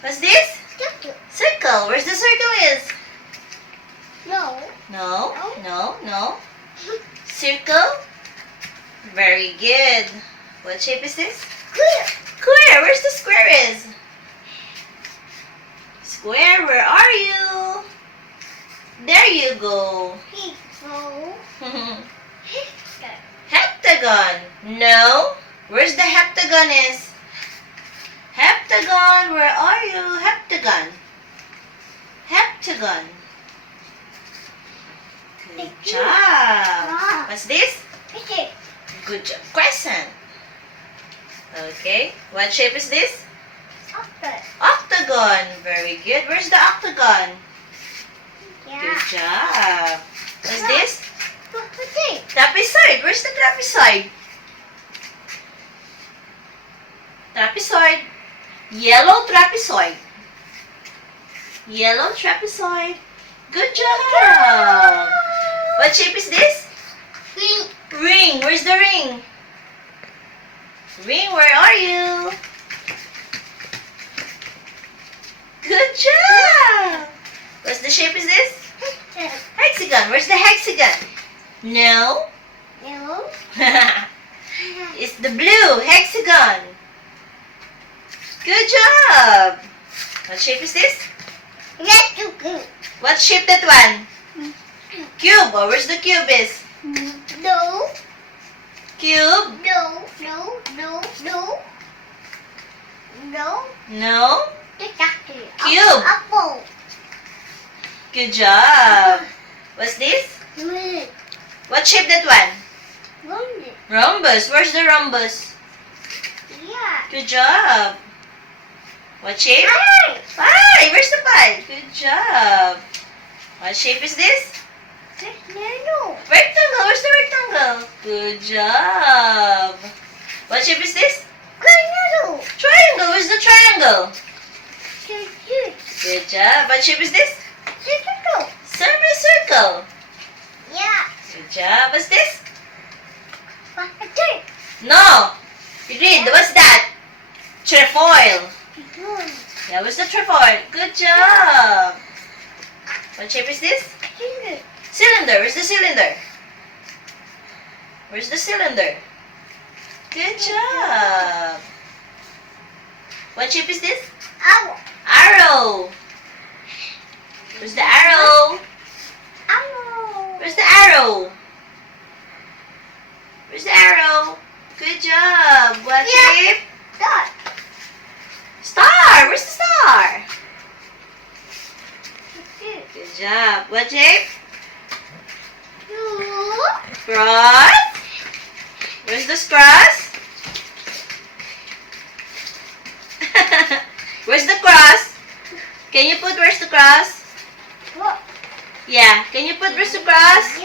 What's this? Circle. Circle. Where's the circle is? No. No. No. No. Circle. Very good. What shape is this? Square. Square. Where's the square is? Square, where are you? There you go. Heptagon. No. Where's the heptagon is? Heptagon, where are you? Heptagon. Heptagon. Good job. What's this? Good job. Crescent. Okay. What shape is this? Octagon. Very good. Where's the octagon? Good job. What's this? Trapezoid. Where's the trapezoid? Trapezoid. Yellow trapezoid. Yellow trapezoid. Good job. What shape is this? Ring. Ring. Where's the ring? Ring, where are you? Good job. What's the shape is this? Hexagon. Where's the hexagon? No. No. It's the blue hexagon. Good job. What shape is this? What shape that one? Cube. Oh, where's the cube is? No. Cube. No. No. No. No. No. No. Cube. Apple. Good job. What's this? What shape that one? Rhombus. Where's the rhombus? Yeah. Good job. What shape? Pie. Where's the pie? Good job. What shape is this? No. Rectangle. Where's the rectangle? Good job. What shape is this? Triangle. Triangle. Where's the triangle? Good job. What shape is this? Circle. Semicircle. Yeah. Good job. What's this? Butter. No. You read. What's that? Trefoil. Yeah, where's the trefoil? Good job. What shape is this? Cylinder. Where's the cylinder? Where's the cylinder? Good job. What shape is this? Owl. Arrow. Where's the arrow? Owl. Where's the arrow? Where's the arrow? Good job. What shape? Dot. Star. Where's the star? Good job. What shape? Cross. Where's the cross? Where's the cross? Can you put where's the cross? What? Yeah. Can you put where's the cross?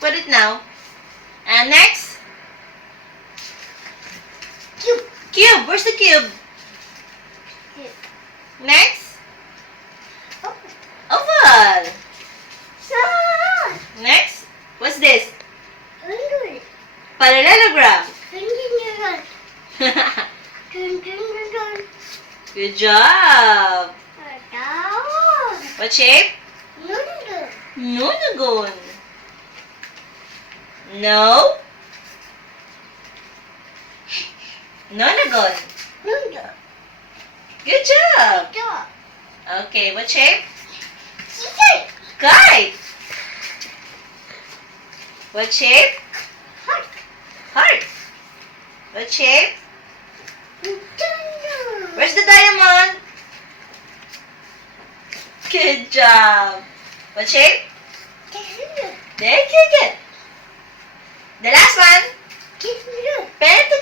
Put it now. And next? Cube. Cube. Where's the cube? Next? Oval. Next? What's this? Parallelogram. Good job. What shape? Nonagon. No. Nonagon. Good job. Okay, what shape? Kite. What shape? Heart. What shape? Where's the diamond? Good job. What shape? Very good. The last one. Pentagon.